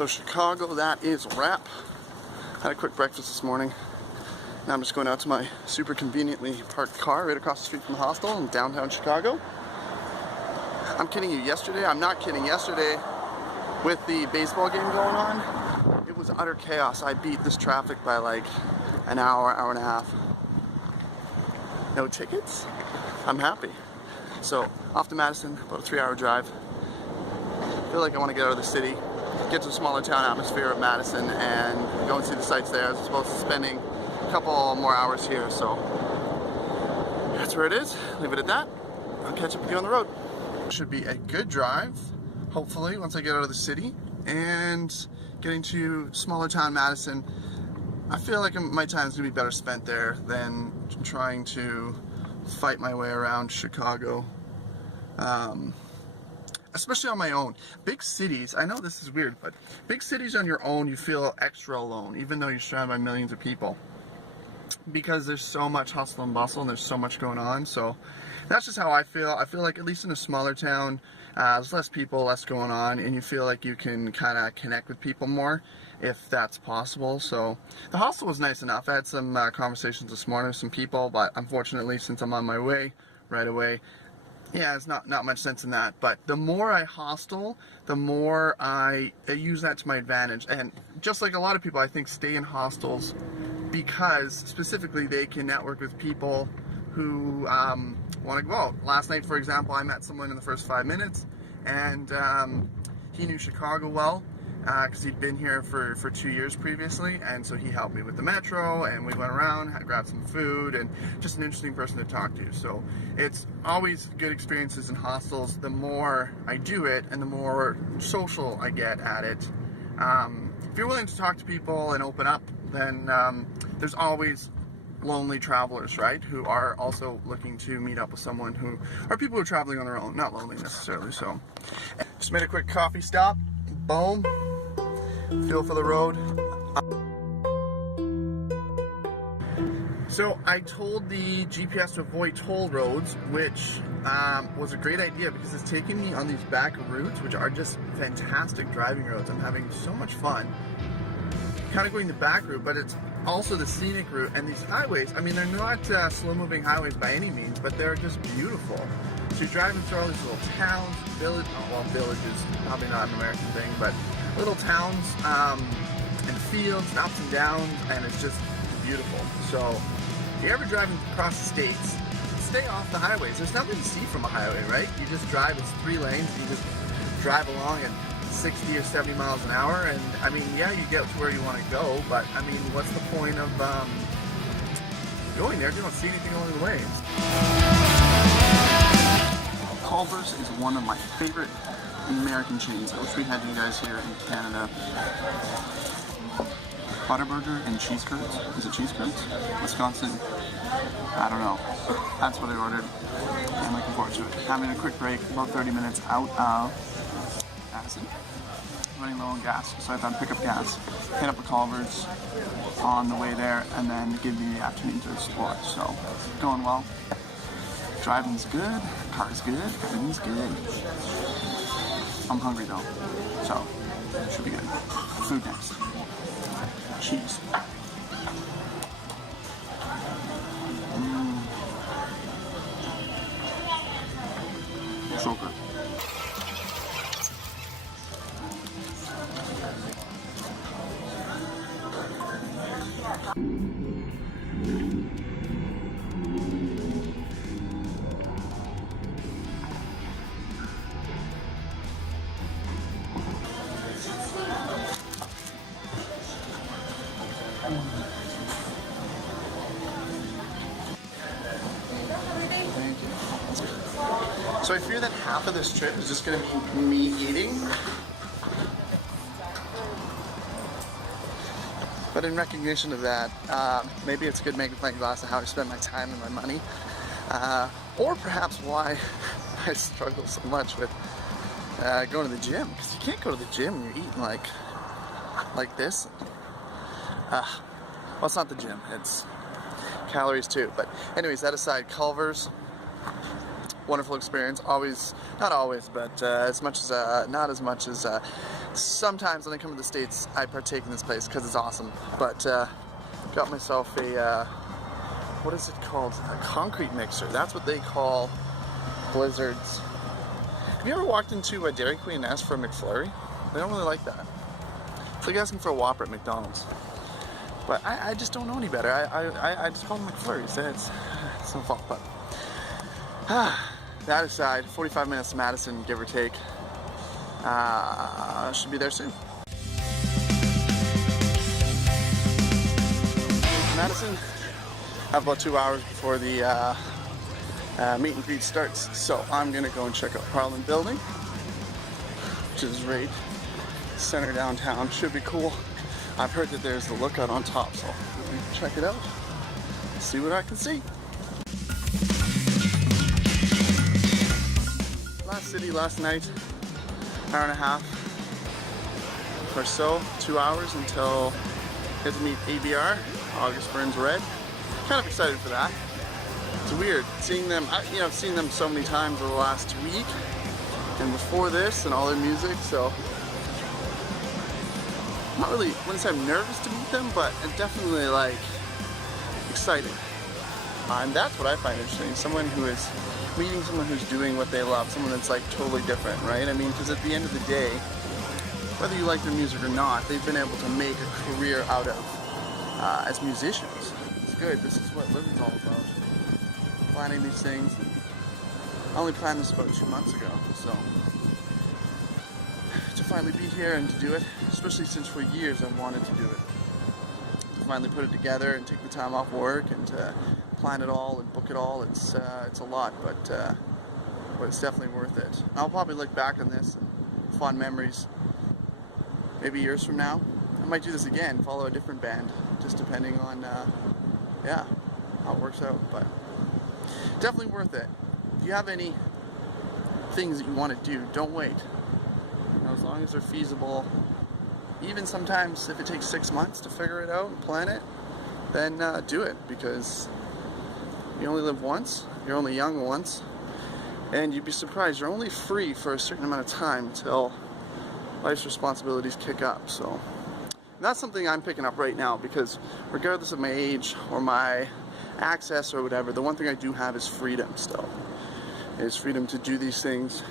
So Chicago, that is a wrap. Had a quick breakfast this morning. Now I'm just going out to my super conveniently parked car right across the street from the hostel in downtown Chicago. I'm kidding you, I'm not kidding, yesterday with the baseball game going on, it was utter chaos. I beat this traffic by like an hour, hour and a half. No tickets? I'm happy. So off to Madison, about a 3-hour drive. Feel like I want to get out of the city, get to the smaller town atmosphere of Madison and go and see the sights there as opposed to spending a couple more hours here. So that's where it is. Leave it at that. I'll catch up with you on the road. Should be a good drive, hopefully, once I get out of the city and getting to smaller town Madison. I feel like my time is going to be better spent there than trying to fight my way around Chicago. Especially on my own. Big cities, I know this is weird, but big cities on your own, you feel extra alone, even though you're surrounded by millions of people. Because there's so much hustle and bustle and there's so much going on. So that's just how I feel. I feel like at least in a smaller town, there's less people, less going on, and you feel like you can kind of connect with people more if that's possible. So the hostel was nice enough. I had some conversations this morning with some people, but unfortunately, since I'm on my way right away, yeah, it's not much sense in that. But the more I hostel, the more I use that to my advantage. And just like a lot of people, I think stay in hostels because specifically they can network with people who want to go out. Last night, for example, I met someone in the first 5 minutes, and he knew Chicago well because he'd been here for 2 years previously, and so he helped me with the metro, and we went around, grabbed some food, and just an interesting person to talk to. So it's always good experiences in hostels. The more I do it and the more social I get at it. If you're willing to talk to people and open up, then there's always lonely travelers, right, who are also looking to meet up with someone, who are people who are traveling on their own, not lonely necessarily. So just made a quick coffee stop, boom, fuel for the road. So I told the GPS to avoid toll roads, which was a great idea because it's taking me on these back routes, which are just fantastic driving roads. I'm having so much fun kind of going the back route, but it's also the scenic route. And these highways, I mean, they're not slow-moving highways by any means, but they're just beautiful. So you're driving through all these little towns, villages, probably not an American thing, but little towns and fields and ups and downs, and it's just beautiful. So if you're ever driving across the states, stay off the highways. There's nothing to see from a highway, right? You just drive, it's 3 lanes, you just drive along at 60 or 70 miles an hour, and I mean, yeah, you get to where you want to go, but I mean, what's the point of going there if you don't see anything along the way? Culver's is one of my favorite American chains. I wish we had you guys here in Canada. Butterburger and cheese curds. Is it cheese curds? Wisconsin. I don't know. That's what I ordered. I'm looking forward to it. Having a quick break, about 30 minutes out of Madison. Running low on gas, so I thought I'd pick up gas, hit up a Culver's on the way there, and then give me the afternoon to explore. So, going well. Driving's good, car's good, everything's good. I'm hungry though, so should be good. Food next. Cheese. So good. So I fear that half of this trip is just going to be me eating. But in recognition of that, maybe it's good making glass of how I spend my time and my money. Or perhaps why I struggle so much with going to the gym. Because you can't go to the gym when you're eating like this. Well, it's not the gym, it's calories too. But anyways, that aside, Culver's, wonderful experience. Always, not always, but as much as not as much as sometimes when I come to the States, I partake in this place because it's awesome. But got myself a, what is it called? A concrete mixer. That's what they call blizzards. Have you ever walked into a Dairy Queen and asked for a McFlurry? They don't really like that. It's like asking for a Whopper at McDonald's. But I just don't know any better. I just call them McFlurries. It's no fault, but that aside, 45 minutes to Madison, give or take. Should be there soon. Madison, I have about 2 hours before the meet and greet starts, so I'm gonna go and check out Parliament Building, which is right center downtown. Should be cool. I've heard that there's the lookout on top, so I'm gonna check it out, see what I can see. Last city, last night, hour and a half or so, 2 hours until get to meet ABR, August Burns Red. Kind of excited for that. It's weird seeing them. I've seen them so many times over the last week, and before this, and all their music. So I'm not really, wouldn't say I'm nervous to meet them, but I'm definitely like excited. And that's what I find interesting. Someone who is meeting someone who's doing what they love, someone that's like totally different, right? I mean, because at the end of the day, whether you like their music or not, they've been able to make a career out of as musicians. It's good. This is what living's all about. Planning these things. I only planned this about 2 months ago, so to finally be here and to do it, especially since for years I've wanted to do it. To finally put it together and take the time off work and to plan it all and book it all, it's a lot, but it's definitely worth it. I'll probably look back on this and fond memories maybe years from now. I might do this again, follow a different band, just depending on yeah, how it works out, but definitely worth it. If you have any things that you want to do, don't wait. You know, as long as they're feasible, even sometimes if it takes 6 months to figure it out and plan it, then do it, because you only live once, you're only young once, and you'd be surprised, you're only free for a certain amount of time until life's responsibilities kick up. So that's something I'm picking up right now, because regardless of my age or my access or whatever, the one thing I do have is freedom still. It's freedom to do these things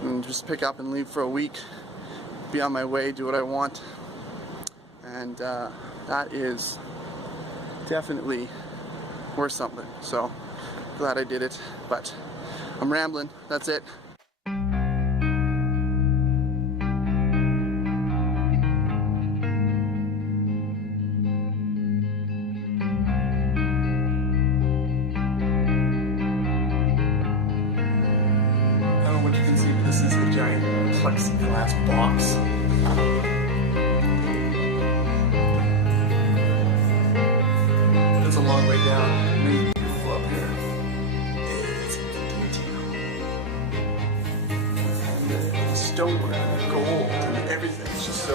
and just pick up and leave for a week, be on my way, do what I want, and that is definitely worth something. So glad I did it, but I'm rambling. That's it. This is a giant plexiglass box. It's a long way down. Maybe beautiful up here. It's and the stonework and the gold and everything. It's just so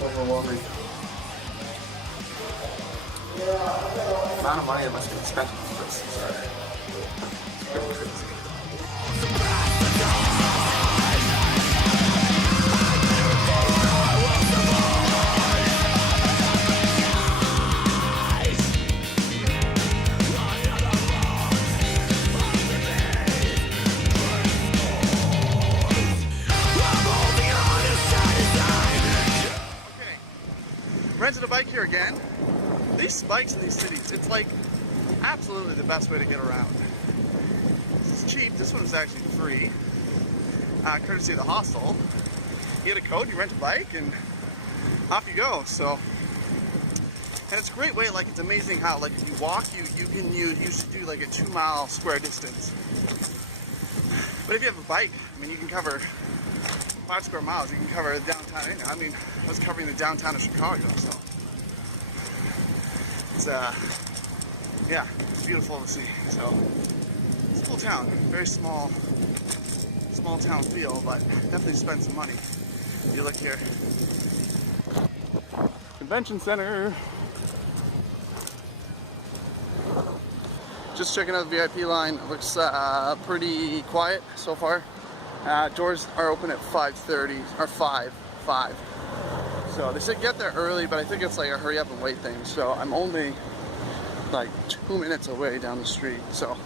overwhelming. The amount of money that must be spent on this is pretty crazy. Rented a bike here again. These bikes in these cities, it's like absolutely the best way to get around. It's cheap. This one is actually free, courtesy of the hostel. You get a code, you rent a bike, and off you go. So, and it's a great way. Like, it's amazing how, like, if you walk, you should do like a 2 mile square distance. But if you have a bike, I mean, you can cover 5 square miles. You can cover downtown. I mean, I was covering the downtown of Chicago, so it's yeah, it's beautiful to see. So it's a cool town, very small town feel, but definitely spend some money. If you look here, convention center. Just checking out the VIP line. It looks pretty quiet so far. Doors are open at 5:30 or 5. So they said get there early, but I think it's like a hurry up and wait thing. So I'm only like 2 minutes away down the street. So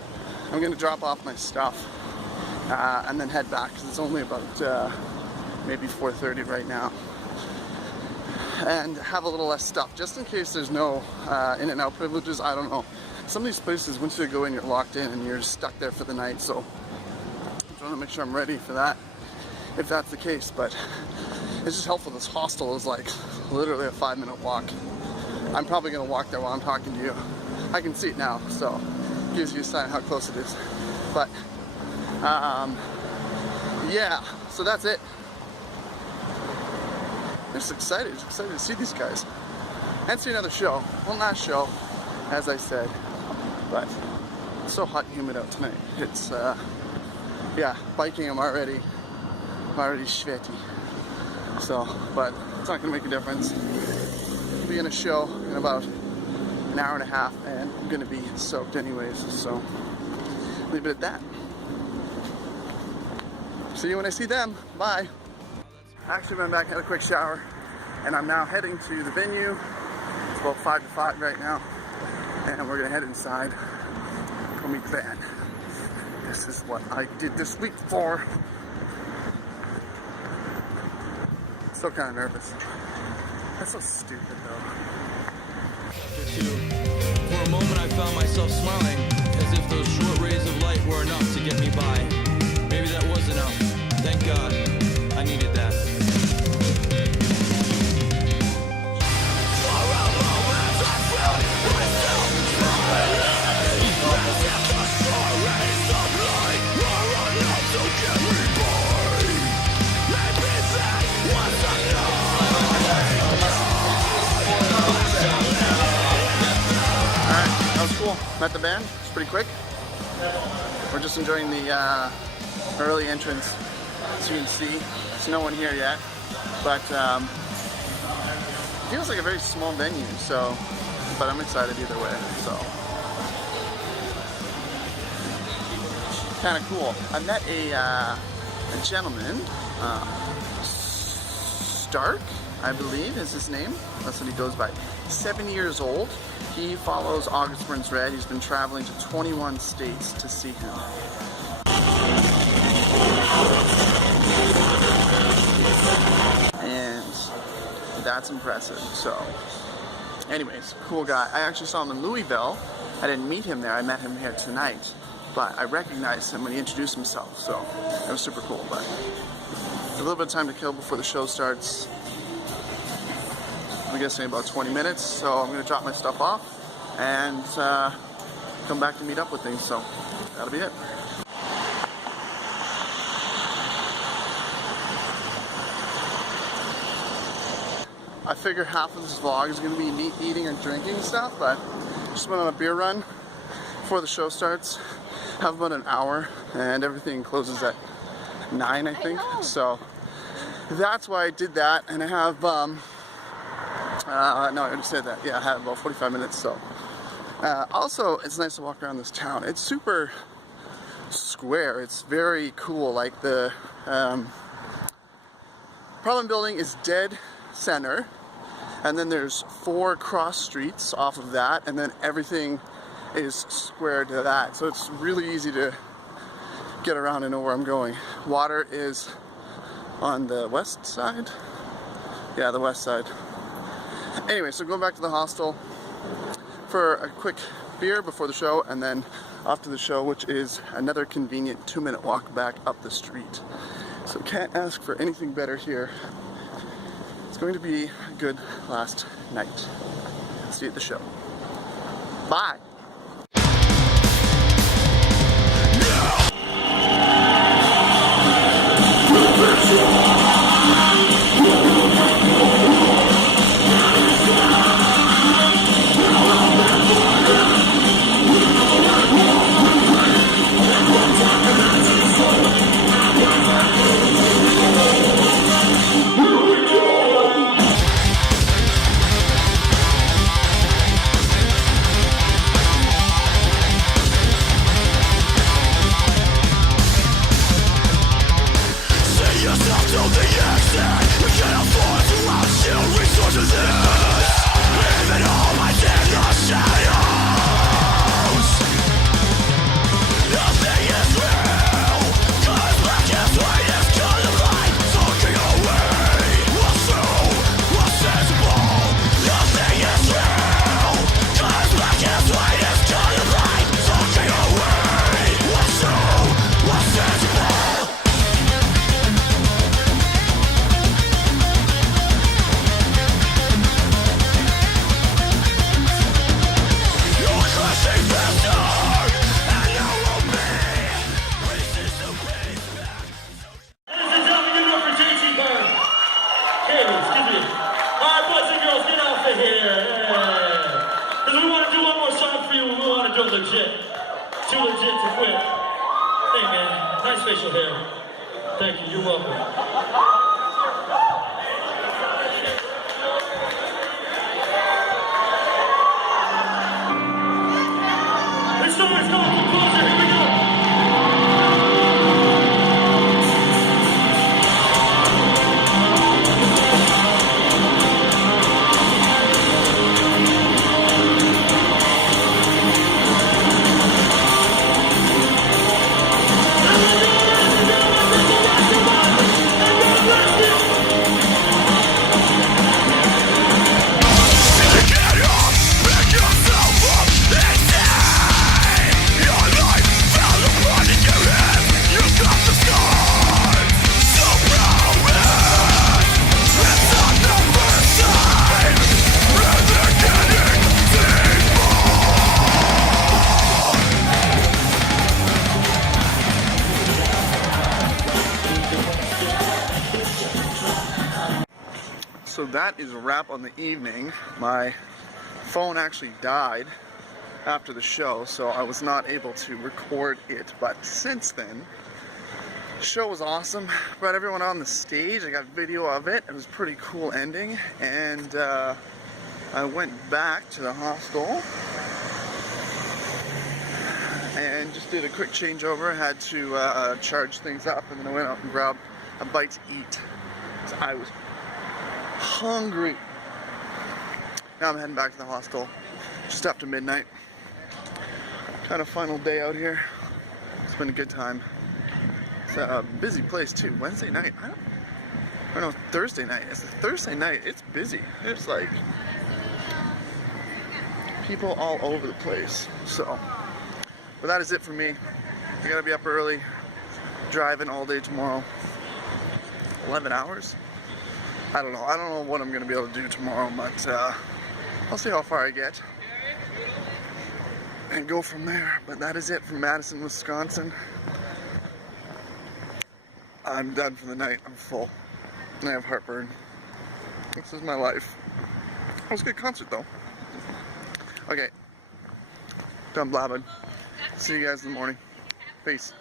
I'm gonna drop off my stuff and then head back because it's only about maybe 4:30 right now. And have a little less stuff just in case there's no in and out privileges. I don't know. Some of these places, once you go in, you're locked in and you're stuck there for the night. So I want to make sure I'm ready for that if that's the case. But it's just helpful. This hostel is like literally a 5-minute walk. I'm probably going to walk there while I'm talking to you. I can see it now, so it gives you a sign of how close it is. But yeah, so that's it. I'm just excited to see these guys and see another show. One last show, as I said. But it's so hot and humid out tonight. It's yeah, biking. I'm already sweaty. So, but it's not gonna make a difference. I'll be in a show in about an hour and a half, and I'm gonna be soaked anyways. So, leave it at that. See you when I see them. Bye. Actually went back, had a quick shower, and I'm now heading to the venue. It's about 5 to 5 right now, and we're gonna head inside, go meet the band. This is what I did this week for. Still kind of nervous. That's so stupid though. For a moment I found myself smiling, as if those short rays of light were enough to get me by. Maybe that was enough. Thank God. I needed that. That was cool. Met the band. It's pretty quick. We're just enjoying the early entrance, as you can see. There's no one here yet, but feels like a very small venue. So, but I'm excited either way. So, kind of cool. I met a gentleman, Stark, I believe is his name. That's what he goes by. 7 years old. He follows August Burns Red. He's been traveling to 21 states to see him. And that's impressive. So, anyways, cool guy. I actually saw him in Louisville. I didn't meet him there. I met him here tonight. But I recognized him when he introduced himself. So, it was super cool. But a little bit of time to kill before the show starts. I'm guessing about 20 minutes, so I'm going to drop my stuff off and come back to meet up with things, so that'll be it. I figure half of this vlog is going to be me eating and drinking stuff, but just went on a beer run before the show starts. Have about an hour, and everything closes at 9, I think, so that's why I did that, and I have no, I already said that. Yeah, I had about 45 minutes, so. Also, it's nice to walk around this town. It's super square. It's very cool. Like the Parliament Building is dead center, and then there's 4 cross streets off of that, and then everything is square to that. So it's really easy to get around and know where I'm going. Water is on the west side. Yeah, the west side. Anyway, so going back to the hostel for a quick beer before the show, and then after the show, which is another convenient 2-minute walk back up the street. So can't ask for anything better here. It's going to be a good last night. See you at the show. Bye. legit. Too legit to quit. Hey man, nice facial hair. Thank you, you're welcome. This summer's going for closer, here we go. So that is a wrap on the evening. My phone actually died after the show, so I was not able to record it. But since then, the show was awesome. Brought everyone on the stage. I got video of it. It was a pretty cool ending. And I went back to the hostel and just did a quick changeover. I had to charge things up, and then I went out and grabbed a bite to eat. So I was hungry. Now I'm heading back to the hostel just after midnight. Kind of final day out here. It's been a good time. It's a busy place too. Wednesday night, I don't know, Thursday night. It's a Thursday night. It's busy. It's like people all over the place. So, but that is it for me. I gotta be up early, driving all day tomorrow. 11 hours? I don't know what I'm going to be able to do tomorrow, but I'll see how far I get and go from there. But that is it from Madison, Wisconsin. I'm done for the night. I'm full. And I have heartburn. This is my life. It was a good concert though. Okay. Done blabbing. See you guys in the morning. Peace.